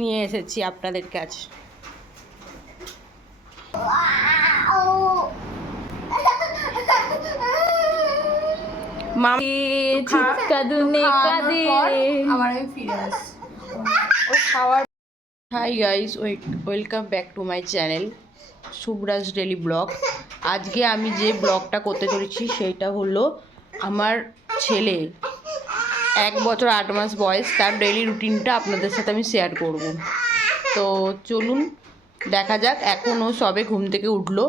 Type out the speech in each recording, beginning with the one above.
নিয়ে এসেছি আপনাদের কাছে। Hi guys, welcome back to my channel Shubhraj daily blog. আজকে আমি যে ব্লগটা করতে চলেছি সেইটা হলো আমার ছেলে 1 বছর 8 মাস বয়স, তার ডেলি রুটিনটা আপনাদের সাথে আমি শেয়ার করব। তো চলুন দেখা যাক। এখন ও সবে ঘুম থেকে উঠলো,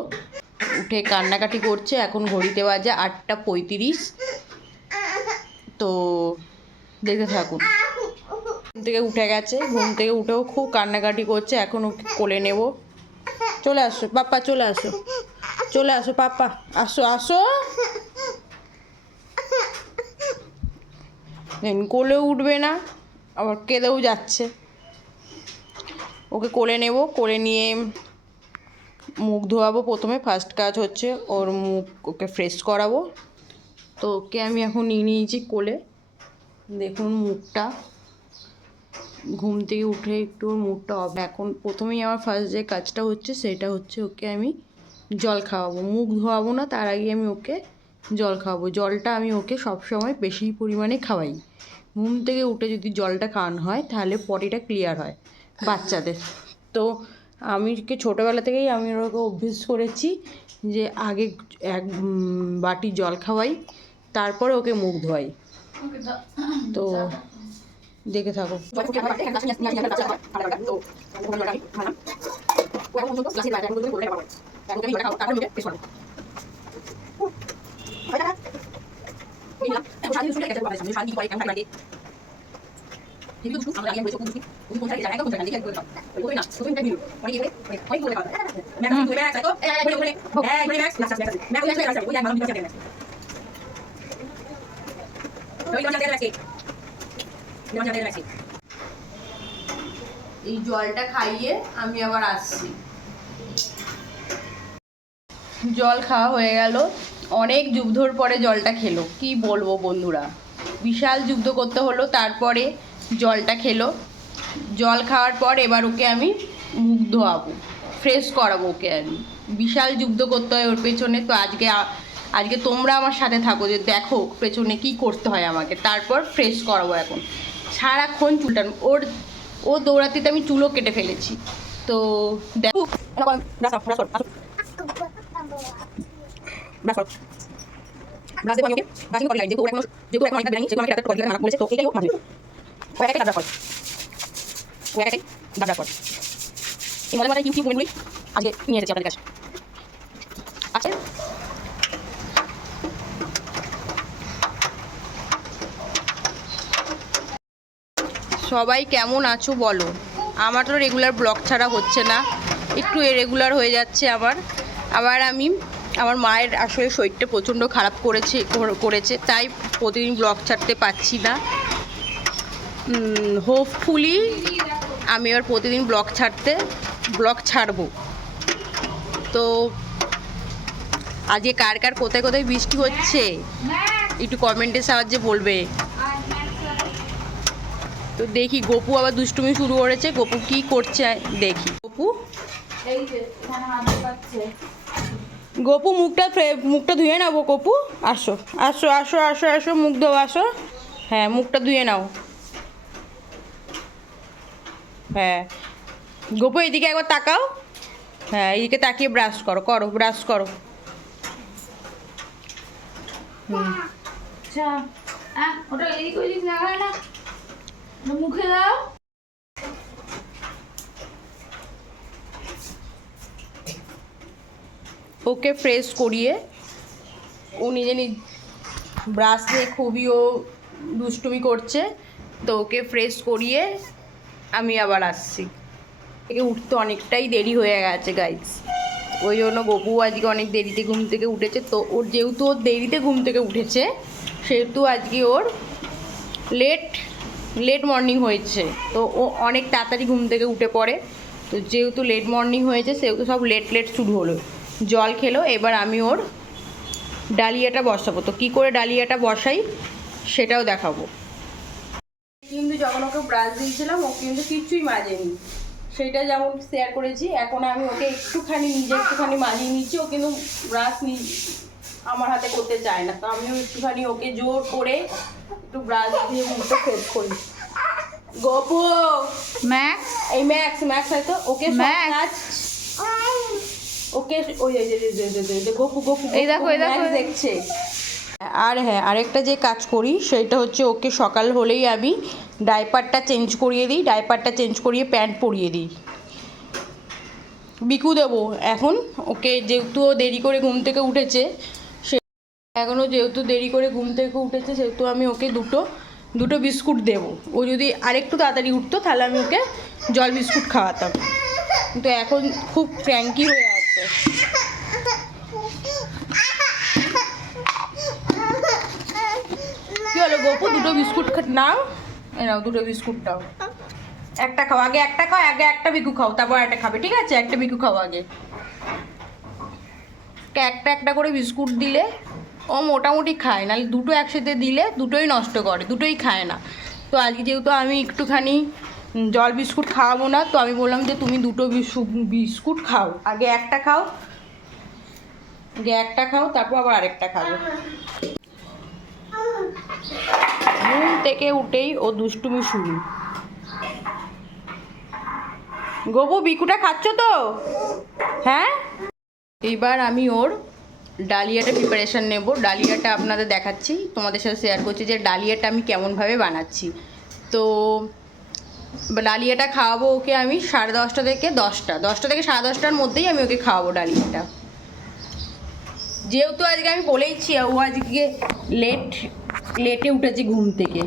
উঠে কান্নাকাটি করছে। এখন ঘড়িতে বাজে 8:35। তো দেখতে থাকুন। ঘুম থেকে উঠে গেছে, ঘুম থেকে উঠেও খুব কান্নাকাটি করছে। এখন ওকে কোলে নেব। চলে আসো পাপ্পা, চলে আসো, চলে আসো পাপ্পা, আসো আসো। কোলেও উঠবে না, আবার কেঁদেও যাচ্ছে। ওকে কোলে নেব, কোলে নিয়ে মুখ ধোয়াবো। প্রথমে ফার্স্ট কাজ হচ্ছে ওর মুখ, ওকে ফ্রেশ করাবো। তো ওকে আমি এখন নিয়ে নিয়েছি কোলে। দেখুন মুখটা, ঘুম থেকে উঠে একটু মুখটা অফ। এখন প্রথমেই আমার ফার্স্ট যে কাজটা হচ্ছে সেটা হচ্ছে ওকে আমি জল খাওয়াবো। মুখ ধোয়াবো না, তার আগে আমি ওকে জল খাওয়াবো। জলটা আমি ওকে সবসময় বেশি পরিমাণে খাওয়াই। ঘুম থেকে উঠে যদি জলটা খাওয়ানো হয় তাহলে পটিটা ক্লিয়ার হয় বাচ্চাদের। তো আমি ছোটোবেলা থেকেই আমি ওকে অভ্যেস করেছি যে আগে 1 বাটি জল খাওয়াই, তারপরে ওকে মুখ ধোয়াই। তো দেখে থাকো। এই জলটা খাইয়ে আমি আবার আসছি। জল খাওয়া হয়ে গেল, অনেক যুদ্ধর পরে জলটা খেলো। কি বলবো বন্ধুরা, বিশাল যুদ্ধ করতে হলো, তারপরে জলটা খেলো। জল খাওয়ার পর এবার ওকে আমি মুখ ধোয়াবো, ফ্রেশ করাবো ওকে আমি। বিশাল যুদ্ধ করতে হয় ওর পেছনে। তো আজকে তোমরা আমার সাথে থাকো, যে দেখো পেছনে কি করতে হয় আমাকে। তারপর ফ্রেশ করাবো। এখন সারাক্ষণ চুলটা ও দৌড়াতে আমি চুলও কেটে ফেলেছি। তো দেখো আজকে নিয়ে এসেছি আপনাদের কাছে। আচ্ছা, সবাই কেমন আছো বলো। আমার তো রেগুলার ব্লগ ছাড়া হচ্ছে না, একটু ইরেগুলার হয়ে যাচ্ছে আবার আমার মায়ের আসলে শরীরটা প্রচণ্ড খারাপ করেছে, তাই প্রতিদিন ব্লগ ছাড়তে পারছি না। হোপফুলি আমি এবার প্রতিদিন ব্লগ ছাড়বো। তো আজকে কার কার কোথায় কোথায় বৃষ্টি হচ্ছে একটু কমেন্টের সাহায্যে বলবে। তো দেখি গপু আবার দুষ্টুমি শুরু করেছে। গপু কি করছে দেখি। গপু মুখটা ধুয়ে নাও গপু। আসো আসো আসো আসো আসো, মুখ ধোও, আসো। হ্যাঁ, মুখটা ধুয়ে নাও। হ্যাঁ গপু, এদিকে একবার তাকাও। হ্যাঁ, এইদিকে তাকিয়ে ব্রাশ করো, ব্রাশ করো। ওটা এদিক ওইদিক লাগায় না, মুখে দাও। ওকে ফ্রেশ করিয়ে ও নিজে ব্রাশ দিয়ে খুবই ও দুষ্টুমি করছে। তো ওকে ফ্রেশ করিয়ে আমি আবার আসছি। থেকে উঠতে অনেকটাই দেরি হয়ে গেছে গাইস, ওই জন্য গপু আজকে অনেক দেরিতে ঘুম থেকে উঠেছে। তো যেহেতু ওর দেরিতে ঘুম থেকে উঠেছে, সেহেতু আজকে ওর লেট মর্নিং হয়েছে। তো ও অনেক তাড়াতাড়ি ঘুম থেকে উঠে পড়ে। তো যেহেতু লেট মর্নিং হয়েছে সেহেতু সব লেট শুরু হলো। জল খেলো, এবার আমি ওর ডালিয়াটা বসাবো। তো কী করে ডালিয়াটা বসাই সেটাও দেখাবো। কিন্তু যখন ওকে ব্রাশ দিয়েছিলাম ও কিন্তু কিচ্ছুই মাজেনি, সেটা যেমন শেয়ার করেছি। এখন আমি ওকে একটুখানি মাজিয়ে নিচ্ছি, ও কিন্তু ব্রাশ আমার হাতে করতে চায় না, তো আমিও একটুখানি ওকে জোর করে একটু ব্রাশ দিয়ে মুখটা ফ্রেশ করি। গপু ম্যাক্স, এই ম্যাক্স হয়তো ওকে ওকে ওই গপু এই দেখো দেখছে। আর হ্যাঁ, আরেকটা যে কাজ করি সেটা হচ্ছে ওকে সকাল হলেই আমি ডাইপারটা চেঞ্জ করিয়ে প্যান্ট পরিয়ে দিই। বিকু দেবো এখন ওকে, যেহেতু ও দেরি করে ঘুম থেকে উঠেছে, সেহেতু আমি ওকে দুটো বিস্কুট দেবো। ও যদি আরেকটু তাড়াতাড়ি উঠতো তাহলে আমি ওকে জল বিস্কুট খাওয়াতাম, কিন্তু এখন খুব ক্র্যাঙ্কি হয়ে আছে। কি হলো গপু, দুটো বিস্কুট নাও, নাও দুটো বিস্কুট দাও। একটা খাও, আগে একটা বিকু খাও, তারপর একটা খাবে, ঠিক আছে? একটা বিকু খাও আগে। একটা করে বিস্কুট দিলে ও মোটামুটি খায়, নাহলে দুটো একসাথে দিলে দুটোই নষ্ট করে, দুটোই খায় না। তো আজকে যেহেতু আমি একটুখানি জল বিস্কুট খাওয়াবো না, তো আমি বললাম যে তুমি দুটো বিস্কুট খাও, আগে একটা খাও, তারপর আবার আরেকটা খাবে। ঘুম থেকে উঠেই ও দুষ্টুমি শুরু। গবু বিকুটা খাচ্ছ তো? হ্যাঁ, এইবার আমি ওর ডালিয়াটা প্রিপারেশান নেব। ডালিয়াটা আপনাদের দেখাচ্ছি, তোমাদের সাথে শেয়ার করছি যে ডালিয়াটা আমি কেমনভাবে বানাচ্ছি। তো ডালিয়াটা খাওয়াবো ওকে আমি 10:30 থেকে 10টা থেকে 10:30টার মধ্যেই আমি ওকে খাওয়াবো ডালিয়াটা। যেহেতু আজকে আমি বলেইছি ও আজকে লেটে উঠেছি ঘুম থেকে,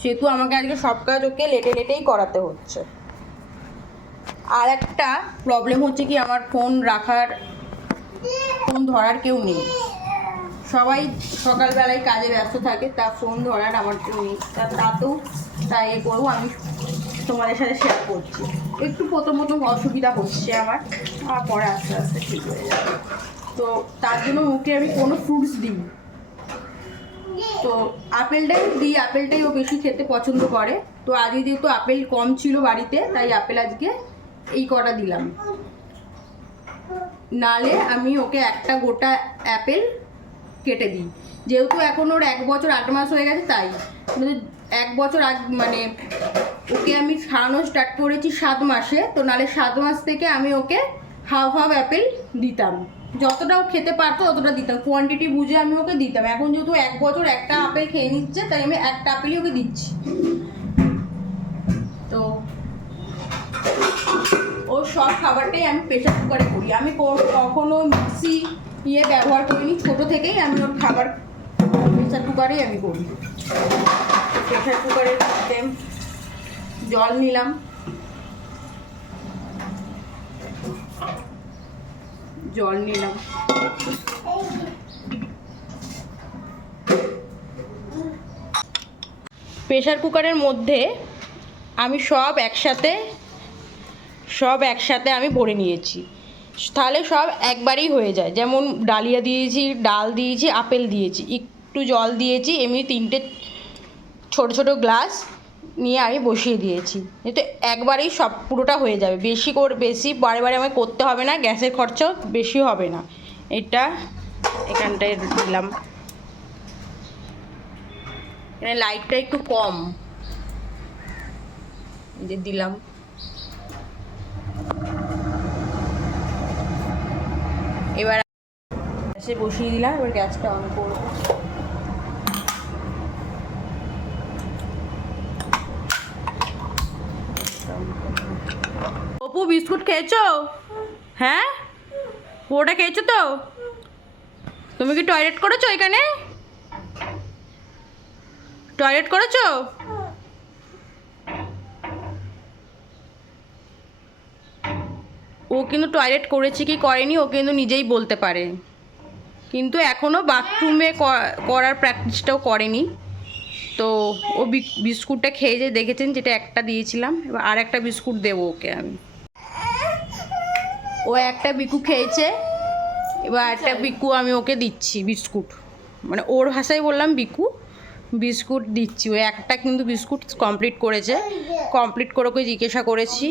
সেহেতু আমাকে আজকে সব কাজ ওকে লেটেই করাতে হচ্ছে। আর একটা প্রবলেম হচ্ছে কি, আমার ফোন ধরার কেউ নেই, সবাই সকালবেলায় কাজে ব্যস্ত থাকে, তা ফোন ধরার আমার কেউ নেই। তাতেও তাই করবো, আমি তোমাদের সাথে শেয়ার করছি। একটু প্রথম অসুবিধা হচ্ছে আমার, পরে আস্তে আস্তে ঠিক হয়ে যাবে। তো তার জন্য ওকে আমি কোনো ফ্রুটস দিই, তো আপেলটাই ও বেশি খেতে পছন্দ করে। তো আজকে যেহেতু আপেল কম ছিল বাড়িতে, তাই আপেল আজকে এই কটা দিলাম। নালে আমি ওকে একটা গোটা অ্যাপেল কেটে দিই, যেহেতু এখন ওর 1 বছর 8 মাস হয়ে গেছে, তাই 1 বছর মানে ওকে আমি খাওয়ানো স্টার্ট করেছি 7 মাসে, তো নালে 7 মাস থেকে আমি ওকে হাফ অ্যাপেল দিতাম, যতটা ও খেতে পারতো ততটা দিতাম, কোয়ান্টিটি বুঝে আমি ওকে দিতাম। এখন যেহেতু 1 বছর একটা আপেল খেয়ে নিচ্ছে, তাই আমি একটা আপেলই ওকে দিচ্ছি। তো ওর সব খাবারটাই আমি প্রেশার কুকারে করি, আমি কখনো মিক্সি ব্যবহার করিনি। ছোটো থেকেই আমি ওর খাবার প্রেশার কুকারেই আমি করি। প্রেশার কুকারের মধ্যে জল নিলাম, প্রেশার কুকারের মধ্যে আমি সব একসাথে আমি ভরে নিয়েছি, তাহলে সব একবারেই হয়ে যায়। যেমন ডালিয়া দিয়েছি, ডাল দিয়েছি, আপেল দিয়েছি, একটু জল দিয়েছি, এমনি 3টে ছোট গ্লাস নিয়ে আমি বসিয়ে দিয়েছি, যেহেতু একবারেই সব পুরোটা হয়ে যাবে। বেশি বারে আমায় করতে হবে না, গ্যাসের খরচাও বেশি হবে না। এটা এখানটায় দিলাম, এখানে লাইটটা একটু কম দিলাম। এবার গ্যাসে বসিয়ে দিলাম, এবার গ্যাসটা অন করবো। অপু বিস্কুট খেয়েছো? হ্যাঁ, ওটা খেয়েছো তো? তুমি কি টয়লেট করেছো? এখানে টয়লেট করেছো? ও কিন্তু টয়লেট করেছে কি করেনি ও কিন্তু নিজেই বলতে পারে, কিন্তু এখনও বাথরুমে করার প্র্যাকটিসটাও করেনি। তো ও বিস্কুটটা খেয়ে যে দেখেছেন, যেটা একটা দিয়েছিলাম, এবার আর একটা বিস্কুট দেবো ওকে আমি। ও একটা বিকু খেয়েছে, এবার একটা বিকু আমি ওকে দিচ্ছি বিস্কুট, মানে ওর ভাষায় বললাম বিকু, বিস্কুট দিচ্ছি। ওই একটা কিন্তু বিস্কুট কমপ্লিট করেছে, কমপ্লিট করে ওকে জিজ্ঞাসা করেছি,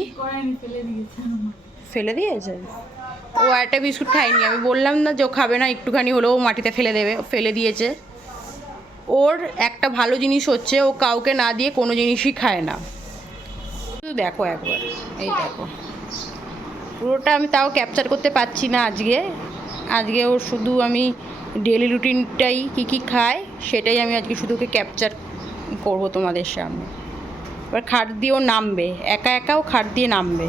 ফেলে দিয়েছে। ও একটা বিস্কুট খায়নি, আমি বললাম না যে ও খাবে না, একটুখানি হলেও মাটিতে ফেলে দেবে, ফেলে দিয়েছে। ওর একটা ভালো জিনিস হচ্ছে ও কাউকে না দিয়ে কোনো জিনিসই খায় না। শুধু দেখো একবার, এই দেখো পুরোটা আমি তাও ক্যাপচার করতে পারছি না আজকে ওর শুধু আমি ডেলি রুটিনটাই কী কী খায় সেটাই আমি আজকে শুধু ওকে ক্যাপচার করবো তোমাদের সামনে। এবার খাট দিয়েও নামবে, একা একাও খাট দিয়ে নামবে।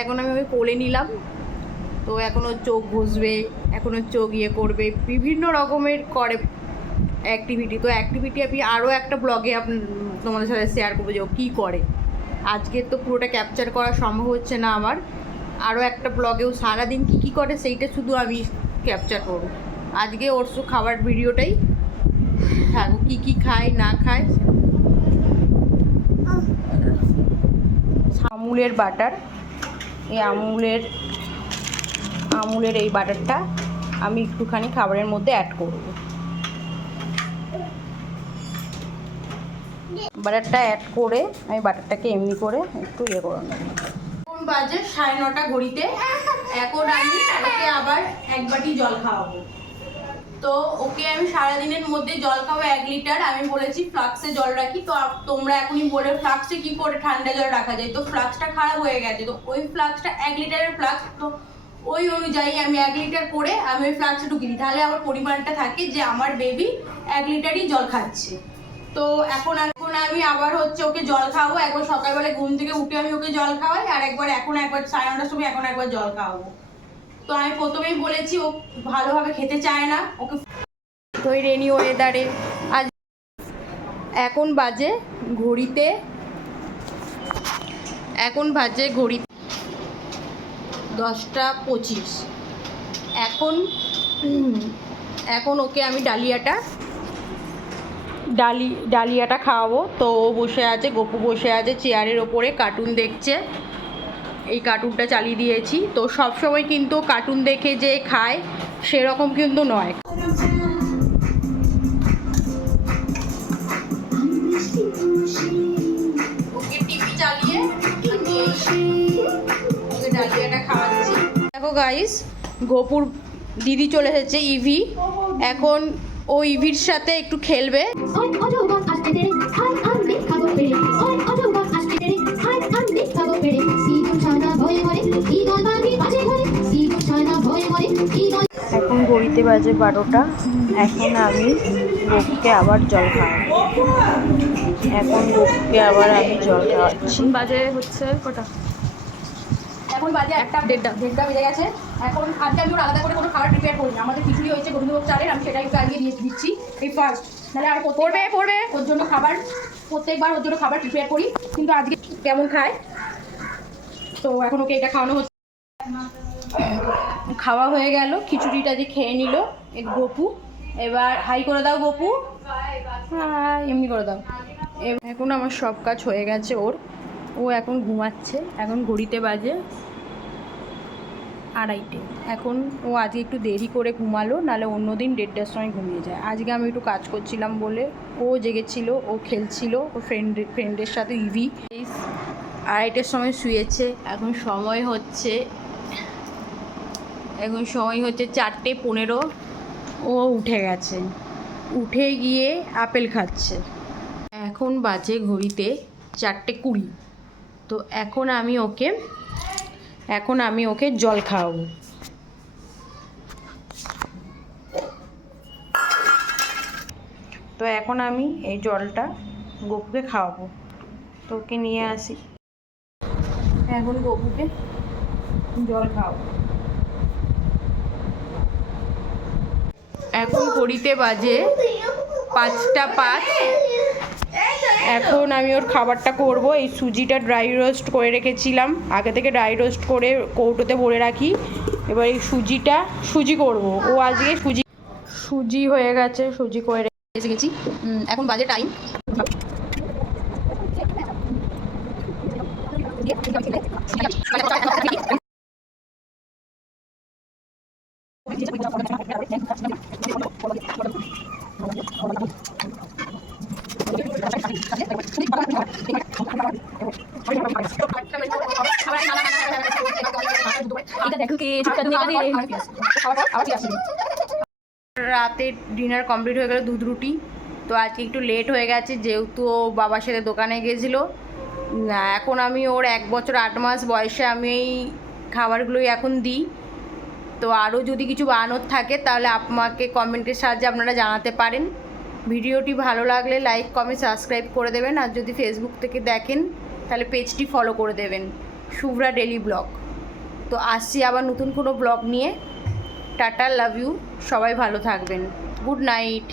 এখন আমি ওকে কোলে নিলাম, তো এখনও চোখ ঘষবে, এখনও চোখ ইয়ে করবে, বিভিন্ন রকমের করে অ্যাক্টিভিটি। তো অ্যাক্টিভিটি আমি আরও একটা ব্লগে তোমাদের সাথে শেয়ার করবো যে ও কী করে। আজকে তো পুরোটা ক্যাপচার করা সম্ভব হচ্ছে না আমার, আরও একটা ব্লগেও সারাদিন কী কী করে সেইটা শুধু আমি ক্যাপচার করব। আজকে ওর খাবার ভিডিওটাই থাকবো, কী কী খায় না খায়। আমুলের বাটার, এই আমুলের এই বাটারটা আমি একটুখানি খাবারের মধ্যে অ্যাড করব। বাটারটা অ্যাড করে আমি বাটারটাকে এমনি করে একটু ইয়ে করে নেব। এখন বাজে 9:30 ঘড়িতে। এখন আমি ওকে আবার 1 বাটি জল খাওয়াবো। তো ওকে আমি সারাদিনের মধ্যে জল খাবো 1 লিটার। আমি বলেছি ফ্লাক্সে জল রাখি, তো তোমরা এখনই বলে ফ্লাক্সে কি করে ঠান্ডা জল রাখা যায়, তো ফ্লাক্সটা খারাপ হয়ে গেছে। তো ওই ফ্লাক্সটা 1 লিটারের ফ্লাক্স, তো ওই অনুযায়ী আমি 1 লিটার করে আমি ওই ফ্লাক্সে ঢুকিয়ে দিই, তাহলে আমার পরিমাণটা থাকে যে আমার বেবি 1 লিটারই জল খাচ্ছে। তো এখন আমি আবার হচ্ছে ওকে জল খাওয়াবো। একবার সকালবেলা ঘুম থেকে উঠে আমি ওকে জল খাওয়াই, আর একবার 9:30 সময় এখন একবার জল খাওয়াবো। তো আমি প্রথমেই বলেছি ও ভালোভাবে খেতে চায় না, ওকে তো এই রেনি ওয়েদারে আজ এখন বাজে ঘড়িতে 10:25। এখন ওকে আমি ডালিয়াটা খাওয়াবো। তো ও বসে আছে, গপু বসে আছে চেয়ারের ওপরে, কার্টুন দেখছে। এই কার্টুনটা চালিয়ে দিয়েছি। তো সবসময় কিন্তু কার্টুন দেখে যে খায় সেরকম কিন্তু নয়। ওকে টিভি চালিয়ে আমি ওকে ডালিয়াটা খাওয়াচ্ছি। দেখো গাইস, গোপুর দিদি চলে এসেছে ইভি। এখন ও ইভির সাথে একটু খেলবে। এখন ঘড়িতে বাজে 12টা। এখন আমি গপুকে আবার জল খাওয়াচ্ছি। বাজে হচ্ছে কটা? এখন বাজে 1:30 বেজে গেছে। এখন আজকে আমি ওর আলাদা করে কোনো খাবার প্রিপেয়ার করি না। আমাদের খিচুড়ি হয়েছে গোবিন্দভোগ চালের, আমি সেটাই ওকে আজকে দিচ্ছি এই ফার্স্ট। তাহলে আর পড়বে ওর জন্য খাবার, প্রত্যেকবার ওর জন্য খাবার প্রিপেয়ার করি, কিন্তু আজকে কেমন খায়। তো এখন ওকে এটা খাওয়ানো হচ্ছে। খাওয়া হয়ে গেল, খিচুড়িটা যে খেয়ে নিল এই গপু। এবার হাই করে দাও গপু, হ্যাঁ এমনি করে দাও। এখন আমার সব কাজ হয়ে গেছে ও এখন ঘুমাচ্ছে। এখন ঘড়িতে বাজে 2:30। এখন ও আজকে একটু দেরি করে ঘুমালো, নাহলে অন্যদিন 1:30টার সময় ঘুমিয়ে যায়। আজকে আমি একটু কাজ করছিলাম বলে ও জেগেছিল, ও খেলছিল ও ফ্রেন্ডের সাথে ইভি। 2:30টার সময় শুয়েছে। এখন সময় হচ্ছে 4:15। ও উঠে গেছে, উঠে গিয়ে আপেল খাচ্ছে। এখন বাজে ঘড়িতে 4:20। তো এখন আমি ওকে জল খাওয়াবো। তো এখন আমি এই জলটা গপুকে খাওয়াবো। তো ওকে নিয়ে আসি, এখন গপুকে জল খাওয়াবো। এখন ঘড়িতে বাজে 5:05। এখন আমি ওর খাবারটা করব। এই সুজিটা ড্রাই রোস্ট করে রেখেছিলাম, আগে থেকে ড্রাই রোস্ট করে কৌটোতে ভরে রাখি। এবার এই সুজি করব। ও আজকে সুজি হয়ে গেছে, সুজি করে রেখে গেছি। এখন বাজে টাইম রাতে ডিনার কমপ্লিট হয়ে গেল, দুধ রুটি। তো আজকে একটু লেট হয়ে গেছে যেহেতু ও বাবার সাথে দোকানে গেছিলো। এখন আমি ওর 1 বছর 8 মাস বয়সে আমি এই খাবারগুলোই এখন দিই। তো আরও যদি কিছু বানানোর থাকে তাহলে আমাকে কমেন্টের সাহায্যে আপনারা জানাতে পারেন। ভিডিওটি ভালো লাগলে লাইক কমেন্ট সাবস্ক্রাইব করে দেবেন, আর যদি ফেসবুক থেকে দেখেন তাহলে পেজটি ফলো করে দেবেন, শুভ্রা ডেলি ব্লগ। তো আসছি আবার নতুন কোনো ব্লগ নিয়ে। টাটা, লাভ ইউ, সবাই ভালো থাকবেন, গুড নাইট।